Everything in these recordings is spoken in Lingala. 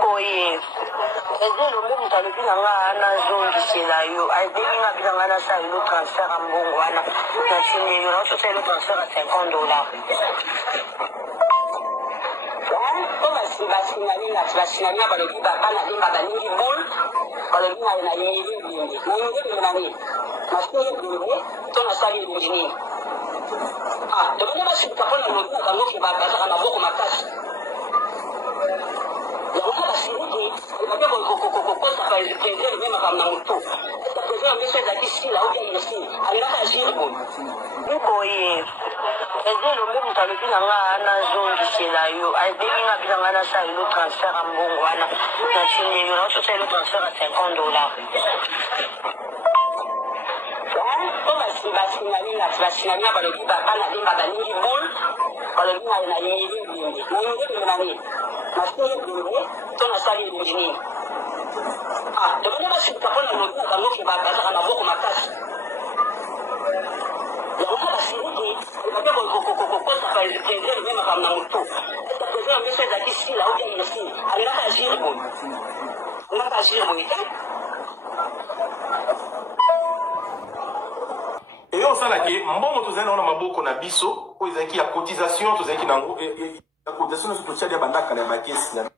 Boye, ezelo mbongo talobi na nga na zongisela yo ayebi nga bila nga na sa ilo transfert ya mbongo wana na tindi yo na sosa ilo transfert ya $50. Basinali na balobi bana demba balingi bol balobi na yeye bindi na yeye na ni masini bindi to na sali bindi ni demande basuka pona lobi na bango ke bazaka na boko makasi yango basiriki babe kokosa président même makambo na motu président biso ezalaki sila ou bien inesili alingaka agir boye boye ezelo mbe moto alobi na nga na zongisela yo ayebi nga bila nga na sa ilo transfert ya mbongo wana na tindi yo na sosa ilo transfert ya $50. basinali na balobi bana demba balingi bol balobi na yeye bindi na yeye na ni masini bindi to na sali bindi ni demande basuka pona lobi na bango ke bazaka na boko makasi yango basiriki babe kokosa président même makambo na motu président biso ezalaki sila ou bien inesili alingaka agir boye te et on sala ke mbongo tozali na maboko na biso oyo ezalaki ya cotisation tozalaki nango ya cotisation nyonso totiali ya bandakala ya bakesi na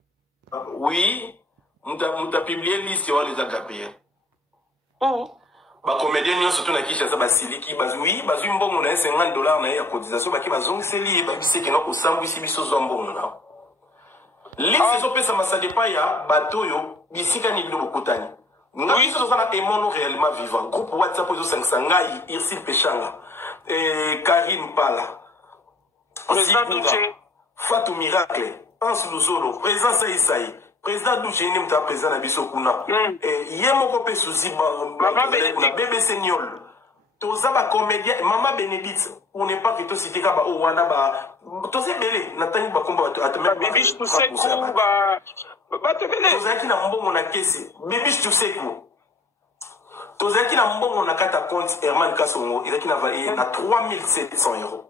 oui muta publie liste oyo ezaka peye bacomédien nyonso to na Kinshasa basiliki oui bazwi mbongo na ye $50 na ye ya cotisation baki bazongiseli ye babiseke na kosambwisi biso zwa mbongo na liste ezopesama sa depa ya bato oyo bisika nini bino bokutani nga biso toza na emono réellement vivant groupe WhatsApp ezosangisa ngai Irsil Peshanga Karine Pala Fatou Miracle Anse Luzolo président Saïsaï président Doucheni mta président na biso kuna ye moko pe susi kuna BBC Niol toza ba comédien Mama Benedict on n'est pas que to citer ka ba o wana ba toza belé na tangi ba komba atame Bibiche Tuseku ba tozalaki na mbongo na kesi Bibiche Tuseku tozalaki na mbongo na kata compte Herman Kasongo ezalaki na valeur na €3700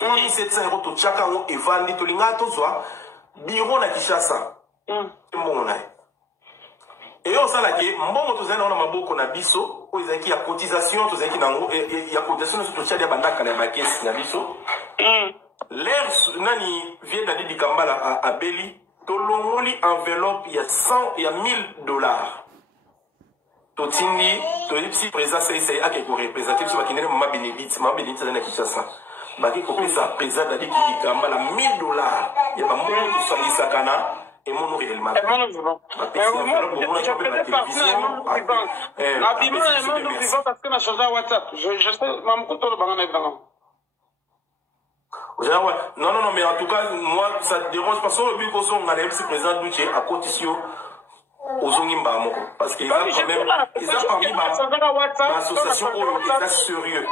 €3700 to chaka ngo evandi tolinga tozwa bureau na Kinshasa mbongo na et on sala ke mbongo tozali na maboko na biso oyo ezalaki ya cotisation tozalaki nango ya cotisation nyonso totiali ya bandaka na bakesi na biso l'air nani vie Dadi Kambala abeli tolongoli enveloppe ya $1000 totindi toyebisi président Saïsaï ake korepresente biso bakendele Mama Benedict azali na Kinshasa baki kopesa président Dadi Kambala $1000 ya bambongo tosangisaka na emono réellement non, mais en tout cas, moi, ça dérange pas. Sur le but qu'on a le président Douché à Cotisio, aux Ongimba, parce qu'ils ont quand même, ils ont parmi l'association ils sont sérieux.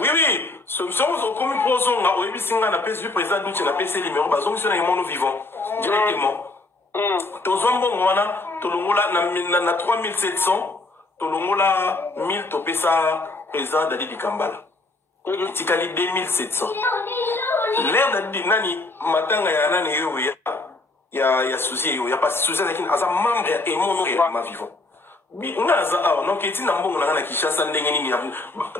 Oui, ce sont comme une proson, on a eu un président Douché, on a passé les numéros, parce que nous sommes vivants, directement. Tozombo, on a, Tolongola, na 3700, Tolongola, 1000, Topesa, président Dadi Kambala. Tikali 2700. L'air Dadi Nani, Matanga ya Nani yo ya souci yo, ya pas souci lakini asa membre ya emono ya ma vivant. Ngaza awa donc eti na mbongo na Kinshasa ndenge nini ya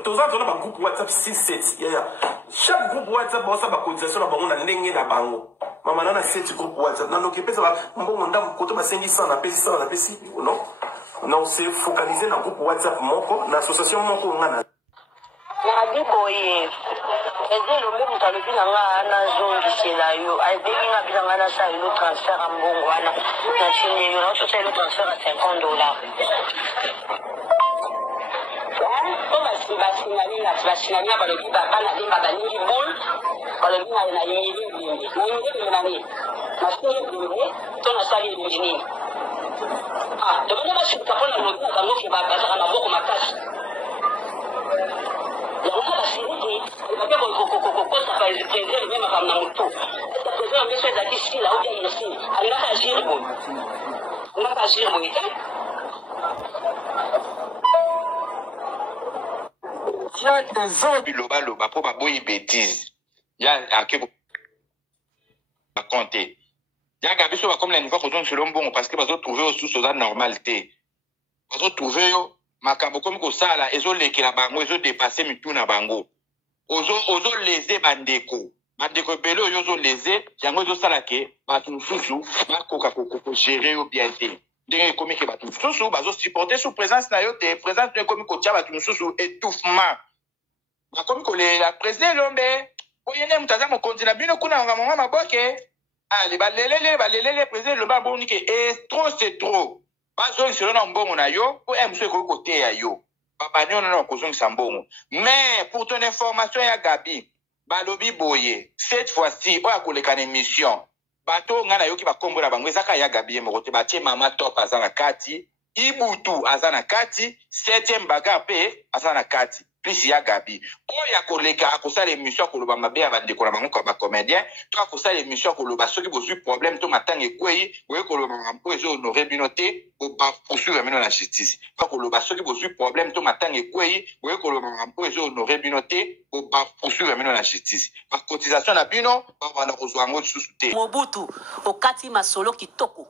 toza tona ba groupe WhatsApp 67 ya chaque groupe WhatsApp ba sa ba cotisation na bango na ndenge na bango mama na 7 groupe WhatsApp na donc pesa ba mbongo ndam koto ba 500 na pesa na pesi non c'est focalisé na groupe WhatsApp moko na association moko ngana Nadi boye ezelo mbe moto alobi na nga na zongisela yo ayebi nga bila nga na sa ilo transfert ya mbongo wana na tindi yo na sosa ilo transfert ya $50. basinali na balobi bana demba balingi bol balobi na yeye bindi na yeye na ni masini bindi to na sali bindi ni demande basuka pona lobi na bango ke bazaka na boko makasi yango basiriki babe kokosa président même makambo na motu président biso ezalaki sila ou bien inesili alingaka agir boye te biloba po baboyi bêtise ya ake bakonte ya Gabi so comme la niveau kozon selon bon parce que bazo trouver au sous la normalité bazo trouver yo makambo comme ko sala ezo lekela bango ezo dépasser mitu na bango ozo lese bandeko belo yo zo lese yango zo sala ke batu mususu bakoka ko gérer yo bien te ndenge komi ke batu mususu bazo supporter sous présence na yo te présence de komi ko tia batu mususu étouffement bakomi ko la président lombe oyene mutaza mo kontina bino kuna nga mama maboke ali balelele président lomba boni ke trop c'est trop bazo selon na mbongo na yo po emso ko côté ya yo papa nyo na kozongi sambongo mais pour ton information ya Gabi balobi boye cette fois-ci oya kolekana émission bato ngana yoki bakombo na bango ezaka ya Gabi moko te batie mama top azana kati ibutu azana kati 7e baga pe azana kati plus ya Gabi oya koleka akosala émission koloba mabe ya bandeko na bango ba comédien to akosala émission koloba soki bozui problème to matanga ekwei boye koloba mampo ezo honorer binote o ba poursuivre mino na justice to koloba soki bozui problème to matanga ekwei boye koloba mampo ezo honorer binote o ba poursuivre mino na justice ba cotisation na bino ba wana kozwa ngo susu te Mobutu okati masolo kitoko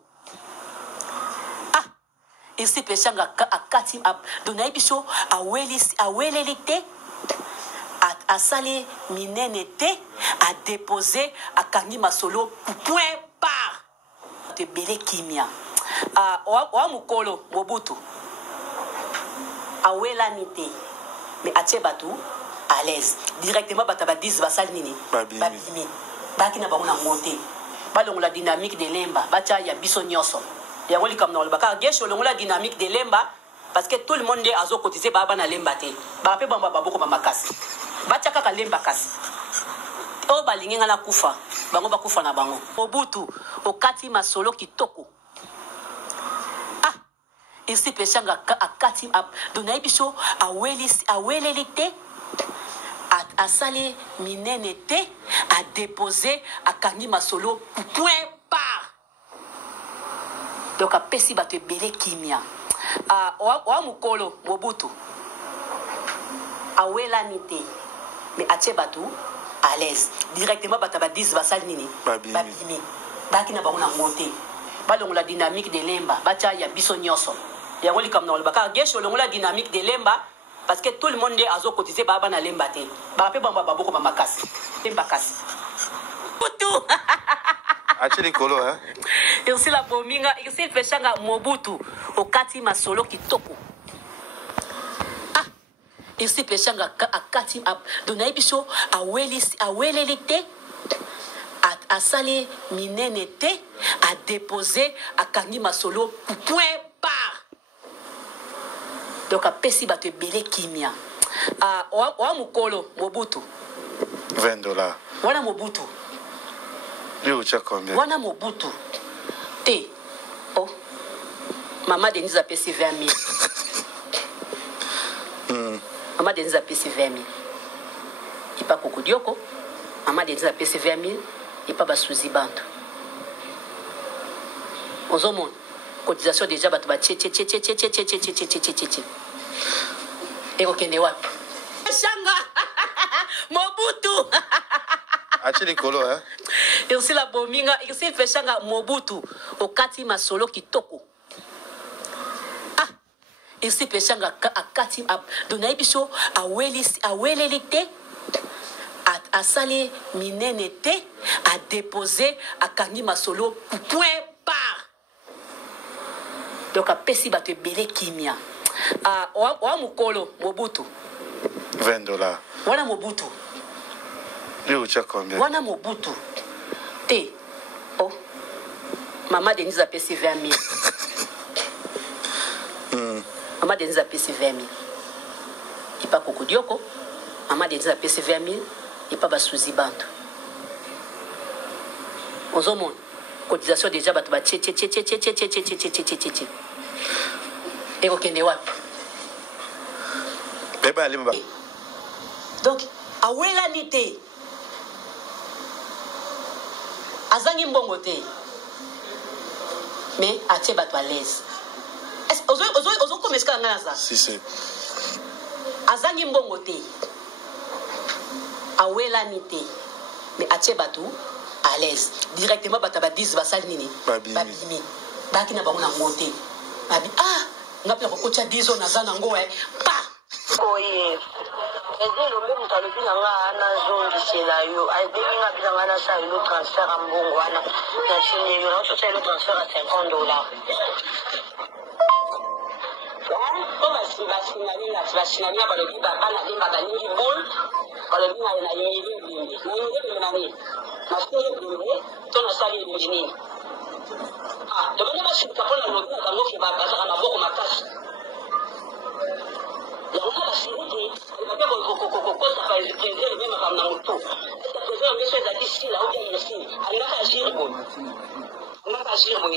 ici peshanga akati donai biso aweleli te asali minene te a déposer akangi masolo point part te bele kimia wa mukolo Mobutu awelani te mais atie batu à l'aise directement bataba 10 basal nini babimi baki na bango na monter balongo la dynamique de lemba bacha ya biso nyoso ya ngoli comme na baka gesho longo la dynamique de lemba parce que tout le monde est azo cotiser baba na lemba te ba pe bamba baboko mamakasi bacha kaka lemba kasi o balinga na kufa bango bakufa na bango Mobutu okati masolo kitoko ici peshanga akati donai biso aweleli te asali minene te a déposer akangi masolo point part donc apesi bato ebele kimia wa mukolo Mobutu awelani te mais atie bato à l'aise directement bato ba 10 basali nini babimi baki na bango na monte balongo la dynamique de lemba bacha ya biso nyoso ya ngoli comme na baka gesho longo la dynamique de lemba parce que tout le monde est azo cotiser baba na lemba te ba pe bamba baboko mamakasi lemba kasi Mobutu achili kolo irsi la bominga irsi feshanga Mobutu okati masolo kitoko irsi peshanga akati donai biso aweleli te asali minene te a déposer akangi masolo point part donc apesi bato ebele kimia wa mukolo Mobutu $20 wana Mobutu yo cha combien wana Mobutu te mama Denise apesi 20 000 mama Denise apesi 20 000 ipa kokudioko mama Denise apesi 20 000 ipa basuzi bantu ozomona cotisation déjà bato batie ekokende wapi shanga Mobutu achili kolo irsi la bominga irsi feshanga Mobutu okati masolo kitoko irsi peshanga akati donai biso aweleli te asali minene te a déposer akangi masolo point part donc apesi bato ebele kimia wa mukolo Mobutu $20 wana Mobutu yo cha combien wana Mobutu te mama Denise apesi 20 000 mama Denise apesi 20 000 ipa kokudioko mama Denise apesi 20 000 ipa basuzi bantu ozomona cotisation déjà bato batie ekokende wapi beba alimba donc awelani te azangi mbongo te mais atie bato à l'aise ozokomesika nga na za si azangi mbongo te awelani te mais atie bato à l'aise. Directement, bataba 10 basal nini. Babimi. Baki na bango na monté. Babi ah, ngapela kokocha 10 on azana ngo pa. Oye. Ezelo même talobi na nga na zongi sela yo. Aidemi nga bizanga na sa le transfert en bongo wana. Na chine yo, na so le transfert à $50. Basinania balobi bakana demba balingi bol balobi na yeli bindi na nani masini bindi to na sali bindi ah to bana basika pona lobi na kango ke babasa na boko makasi ya una basini ke ko sa fa president même comme na mutu esta president meso za kisila ou bien ici alina ka jiri bon on va agir bon